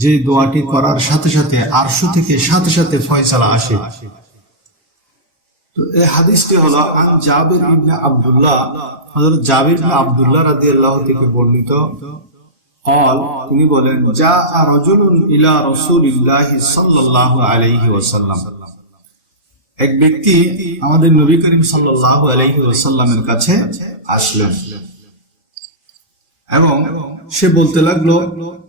যে দোয়াটি করার সাথে সাথে আরশো থেকে সাথে সাথে ফয়সালা আসে তো এই হাদিসটি হলো আন জাবির ইবনে আব্দুল্লাহ হযরত জাবির ইবনে আব্দুল্লাহ রাদিয়াল্লাহু থেকে বর্ণিত قال তিনি বলেন যা রাজুলুন ইলা রাসূলিল্লাহি সাল্লাল্লাহু আলাইহি ওয়াসাল্লাম এক ব্যক্তি আমাদের নবী করিম সাল্লাল্লাহু আলাইহি ওয়াসাল্লামের কাছে আসলেন এবং সে বলতে লাগলো ওয়াজুনুবাহু ওয়াজুনুবাহু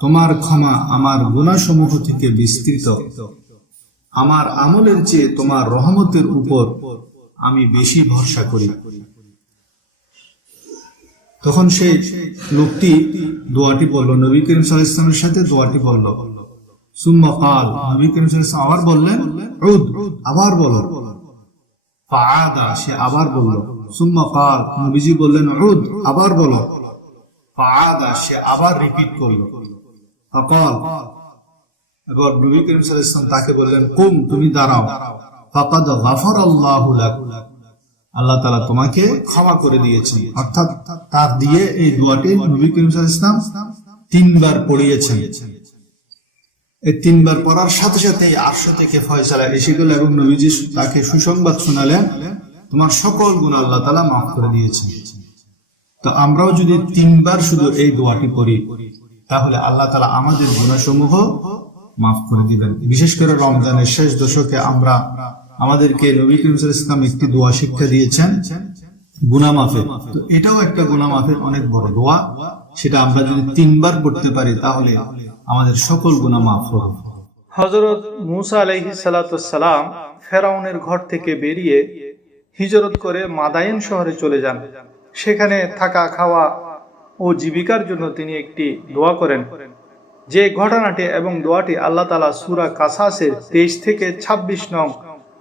তোমার ক্ষমা আমার গুনাহসমূহ থেকে বিস্তৃত। আমার আমলের চেয়ে তোমার রহমতের উপর আমি বেশি ভরসা করি। তখন সেই লোকটি দোয়াটি বলল, নবী করিম সাল্লাল্লাহু আলাইহি ওয়াসাল্লামের সাথে দোয়াটি বলল। আবার বললেন আবার সে আবার বলল নবীজি বললেন আবার সে আবার রিপিট এবার নবী করিম তাকে বললেন, কুম, তুমি দাঁড়াও। ফাকাদ গাফারাল্লাহু লাক আল্লাহ তাআলা তোমাকে ক্ষমা করে দিয়েছেন। অর্থাৎ তার দিয়ে এই দোয়াটি নবী করিম সাল্লাল্লাহু আলাইহি তিনবার পড়িয়েছেন। এই তিনবার পড়ার সাথে সাথে আটশো থেকে ফয়সালা এসে গেল এবং নবীজি তাকে সুসংবাদ শোনালেন, তোমার সকল গুণ আল্লাহ তালা মাফ করে দিয়েছেন। তো আমরাও যদি তিনবার শুধু এই দোয়াটি করি তাহলে আল্লাহ তালা আমাদের গুণাসমূহ মাফ করে দিবেন। বিশেষ করে রমজানের শেষ দশকে আমরা আমাদেরকে নবী আলাইহি ওয়াসাল্লাম একটি দোয়া শিক্ষা দিয়েছেন গুনা মাফের। তো এটাও একটা গুনা মাফের অনেক বড় দোয়া। সেটা আমরা যদি তিনবার পড়তে পারি, তাহলে আমাদের সকল গুনাহ মাফ হবে। হজরত মুসা আলাইহি সালাম ফেরাউনের ঘর থেকে বেরিয়ে হিজরত করে মাদায়েন শহরে চলে যান। সেখানে থাকা, খাওয়া ও জীবিকার জন্য তিনি একটি দোয়া করেন। যে ঘটনাটি এবং দোয়াটি আল্লাহ তালা সুরা কাসাসের তেইশ থেকে ২৬ নং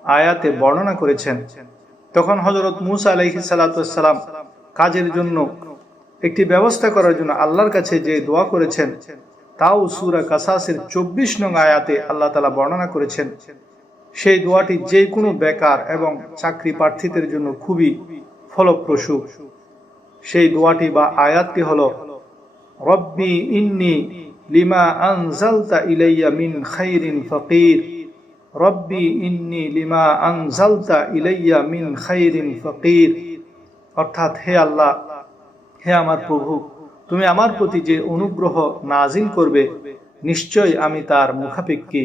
আয়াতে বর্ণনা করেছেন। তখন হজরত মুসা আলাইহি সালাম কাজের জন্য একটি ব্যবস্থা করার জন্য আল্লাহর কাছে যে দোয়া করেছেন, তাও সুরা কাসাসের চব্বিশ নং আয়াতে আল্লাহ তালা বর্ণনা করেছেন। সেই দোয়াটি যে কোনো বেকার এবং চাকরি প্রার্থীদের জন্য খুবই ফলপ্রসূ। সেই দোয়াটি বা আয়াতটি হল, রব্বি ইন্নি লিমা আনজালতা ইলাইয়া মিন খাইরিন ফকির। রব্বি ইন্নি লিমা আনজালতা ইলাইয়া মিন খাইরিন ফকির। অর্থাৎ হে আল্লাহ হে আমার প্রভু তুমি আমার প্রতি যে অনুগ্রহ নাজিল করবে নিশ্চয় আমি তার মুখাপেক্ষী।